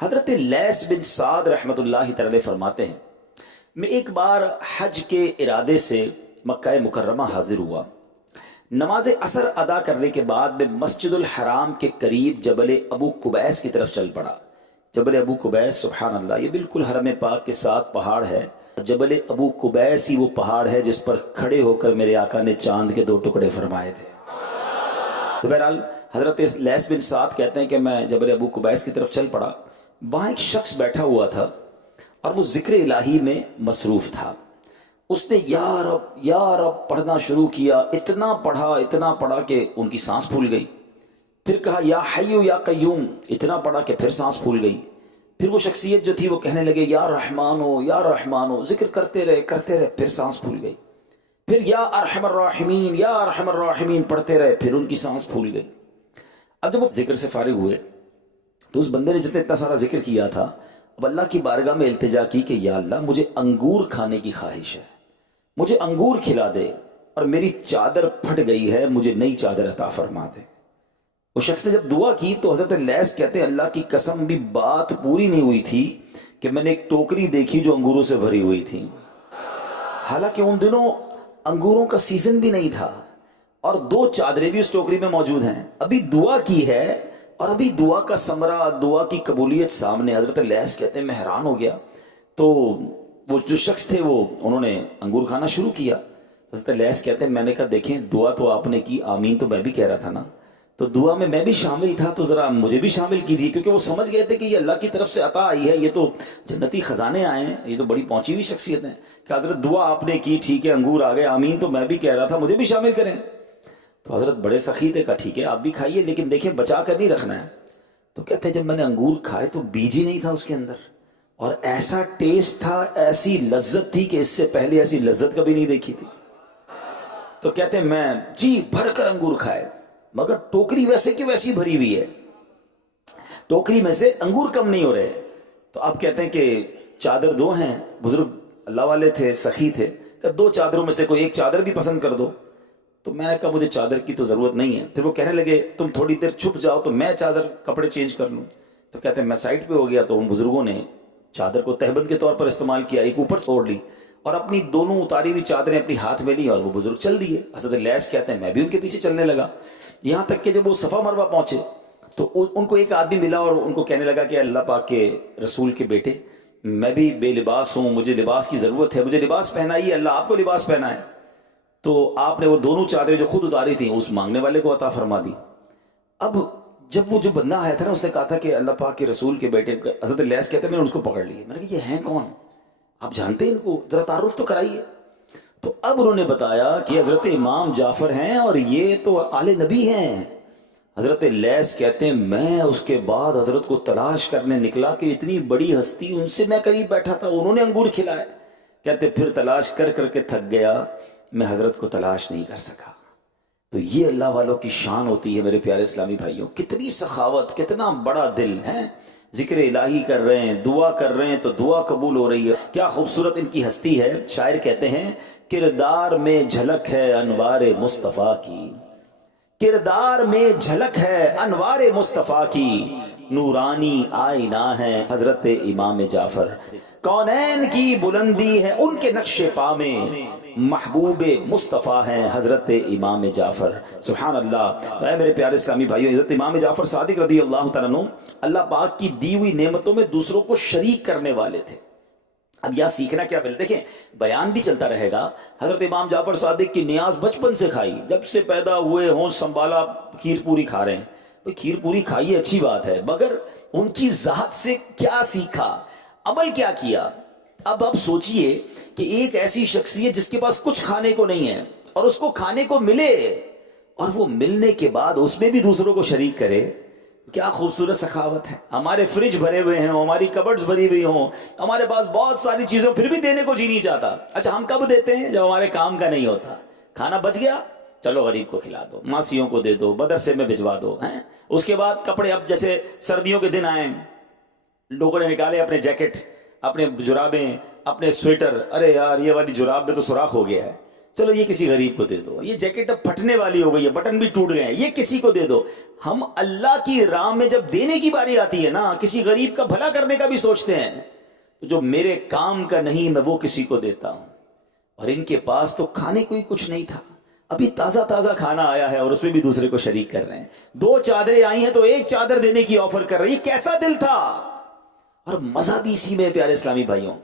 حضرت لیث بن سعد رحمۃ اللہ تعالی فرماتے ہیں میں ایک بار حج کے ارادے سے مکہ مکرمہ حاضر ہوا. نماز عصر ادا کرنے کے بعد میں مسجد الحرام کے قریب جبل ابو قبیس کی طرف چل پڑا. جبل ابو قبیس سبحان اللہ یہ بالکل حرم پاک کے ساتھ پہاڑ ہے. جبل ابو قبیس ہی وہ پہاڑ ہے جس پر کھڑے ہو کر میرے آقا نے چاند کے 2 ٹکڑے فرمائے تھے. تو بہرحال حضرت لیث بن سعد کہتے ہیں کہ میں جبل ابو قبیس کی طرف چل پڑا. وہاں ایک شخص بیٹھا ہوا تھا اور وہ ذکر الہی میں مصروف تھا. اس نے یا رب پڑھنا شروع کیا. اتنا پڑھا کہ ان کی سانس پھول گئی. پھر کہا یا حیو یا قیوم. اتنا پڑھا کہ پھر سانس پھول گئی. پھر وہ شخصیت جو تھی وہ کہنے لگے یا رحمانو. ذکر کرتے رہے پھر سانس پھول گئی. پھر یا ارحم الراحمین پڑھتے رہے پھر ان کی سانس پھول گئی. اب جب وہ ذکر سے فارغ ہوئے تو اس بندے نے جس نے اتنا سارا ذکر کیا تھا اب اللہ کی بارگاہ میں التجا کی کہ یا اللہ مجھے انگور کھانے کی خواہش ہے, مجھے انگور کھلا دے, اور میری چادر پھٹ گئی ہے, مجھے نئی چادر عطا فرما دے. وہ شخص نے جب دعا کی تو حضرت لیث کہتے ہیں اللہ کی قسم بھی بات پوری نہیں ہوئی تھی کہ میں نے ایک ٹوکری دیکھی جو انگوروں سے بھری ہوئی تھی. حالانکہ ان دنوں انگوروں کا سیزن بھی نہیں تھا اور 2 چادریں بھی اس ٹوکری میں موجود ہیں. ابھی دعا کی ہے اور ابھی دعا کا ثمرہ, دعا کی قبولیت سامنے. حضرت لیث کہتے ہیں میں حیران ہو گیا. تو وہ جو شخص تھے وہ انہوں نے انگور کھانا شروع کیا. حضرت لیث کہتے ہیں میں نے کہا دیکھیں دعا تو آپ نے کی, آمین تو میں بھی کہہ رہا تھا نا, تو دعا میں بھی شامل تھا, تو ذرا مجھے بھی شامل کیجیے. کیونکہ وہ سمجھ گئے تھے کہ یہ اللہ کی طرف سے عطا آئی ہے, یہ تو جنتی خزانے آئے ہیں, یہ تو بڑی پہنچی ہوئی شخصیت ہیں. کہ حضرت دعا آپ نے کی, ٹھیک ہے انگور آ گئے, آمین تو میں بھی کہہ رہا تھا, مجھے بھی شامل کریں. تو حضرت بڑے سخی تھے, کہا ٹھیک ہے آپ بھی کھائیے لیکن دیکھیں بچا کر نہیں رکھنا ہے. تو کہتے ہیں جب میں نے انگور کھائے تو بیج ہی نہیں تھا اس کے اندر, اور ایسا ٹیسٹ تھا, ایسی لذت تھی کہ اس سے پہلے ایسی لذت کبھی نہیں دیکھی تھی. تو کہتے ہیں میں جی بھر کر انگور کھائے, مگر ٹوکری ویسے کی ویسی بھری ہوئی ہے, ٹوکری میں سے انگور کم نہیں ہو رہے. تو آپ کہتے ہیں کہ چادر 2 ہیں, بزرگ اللہ والے تھے, سخی تھے, کہ 2 چادروں میں سے کوئی ایک چادر بھی پسند کر دو. تو میں نے کہا مجھے چادر کی تو ضرورت نہیں ہے. پھر وہ کہنے لگے تم تھوڑی دیر چھپ جاؤ تو میں چادر کپڑے چینج کر لوں. تو کہتے ہیں میں سائڈ پہ ہو گیا تو ان بزرگوں نے چادر کو تہبند کے طور پر استعمال کیا, ایک اوپر چھوڑ لی اور اپنی دونوں اتاری ہوئی چادریں اپنی ہاتھ میں لی اور وہ بزرگ چل دیے. حضرت لیث کہتے ہیں میں بھی ان کے پیچھے چلنے لگا, یہاں تک کہ جب وہ صفا مروہ پہنچے تو ان کو ایک آدمی ملا اور ان کو کہنے لگا کہ اللہ پاک کے رسول کے بیٹے میں بھی بے لباس ہوں, مجھے لباس کی ضرورت ہے, مجھے لباس پہنائیے, اللہ آپ کو لباس پہنائے. تو آپ نے وہ دونوں چادریں جو خود اتاری تھیں اس مانگنے والے کو عطا فرما دی. اب جب وہ جو بندہ آیا تھا نا اس نے کہا تھا کہ اللہ پاک کے رسول کے بیٹے, حضرت لیث کہتے ہیں میں نے ان کو پکڑ لیے. میں نے کہا یہ ہیں کون, آپ جانتے ہیں ان کو, ذرا تعارف تو کرائیے. تو اب انہوں نے بتایا کہ حضرت امام جعفر ہیں اور یہ تو آل نبی ہیں. حضرت لیث کہتے ہیں میں اس کے بعد حضرت کو تلاش کرنے نکلا کہ اتنی بڑی ہستی ان سے میں قریب بیٹھا تھا, انہوں نے انگور کھلائے. کہتے پھر تلاش کر کر کے تھک گیا, میں حضرت کو تلاش نہیں کر سکا. تو یہ اللہ والوں کی شان ہوتی ہے میرے پیارے اسلامی بھائیوں. کتنی سخاوت, کتنا بڑا دل ہے. ذکر الہی کر رہے ہیں, دعا کر رہے ہیں تو دعا قبول ہو رہی ہے. کیا خوبصورت ان کی ہستی ہے. شاعر کہتے ہیں کردار میں جھلک ہے انوار مصطفیٰ کی, کردار میں جھلک ہے انوار مصطفیٰ کی, نورانی آئینہ ہے حضرت امام جعفر, کونین کی بلندی ہے ان کے نقش پا میں, محبوب مصطفیٰ ہیں حضرت امام جعفر. سبحان اللہ. تو اے میرے پیارے اسلامی بھائیوں, حضرت امام جعفر صادق رضی اللہ تعالیٰ عنہ اللہ پاک کی دی ہوئی نعمتوں میں دوسروں کو شریک کرنے والے تھے. اب یہاں سیکھنا کیا ملتا, دیکھیں بیان بھی چلتا رہے گا. حضرت امام جعفر صادق کی نیاز بچپن سے کھائی, جب سے پیدا ہوئے ہوں سنبھالا کھیر پوری کھا رہے ہیں. کھیر پوری کھائیے اچھی بات ہے, مگر ان کی ذات سے کیا سیکھا, عمل کیا کیا. اب آپ سوچئے کہ ایک ایسی شخصیت جس کے پاس کچھ کھانے کو نہیں ہے اور اس کو کھانے کو ملے, اور وہ ملنے کے بعد اس میں بھی دوسروں کو شریک کرے, کیا خوبصورت سخاوت ہے. ہمارے فریج بھرے ہوئے ہیں, ہماری کبڈز بھری ہوئی ہوں, ہمارے پاس بہت ساری چیزیں, پھر بھی دینے کو جی نہیں چاہتا. اچھا ہم کب دیتے ہیں, جب ہمارے کام کا نہیں ہوتا. کھانا بچ گیا, چلو غریب کو کھلا دو, ماسیوں کو دے دو, مدرسے میں بھجوا دو ہیں. اس کے بعد کپڑے, اب جیسے سردیوں کے دن آئے, لوگوں نے نکالے اپنے جیکٹ, اپنے جرابیں, اپنے سویٹر. ارے یار یہ والی جراب میں تو سوراخ ہو گیا ہے, چلو یہ کسی غریب کو دے دو، یہ جیکٹ اب پھٹنے والی ہو گئی ہے، بٹن بھی ٹوٹ گئے ہیں، یہ کسی کو دے دو۔ ہم اللہ کی راہ میں جب دینے کی باری آتی ہے نا، کسی غریب کا بھلا کرنے کا بھی سوچتے ہیں، تو جو میرے کام کا نہیں میں وہ کسی کو دیتا ہوں۔ اور ان کے پاس تو کھانے کو ہی کچھ نہیں تھا، ابھی تازہ تازہ کھانا آیا ہے اور اس میں بھی دوسرے کو شریک کر رہے ہیں۔ 2 چادریں آئی ہیں تو 1 چادر دینے کی آفر کر رہے ہیں، یہ کیسا دل تھا! اور مزہ بھی اسی میں پیارے اسلامی بھائیوں۔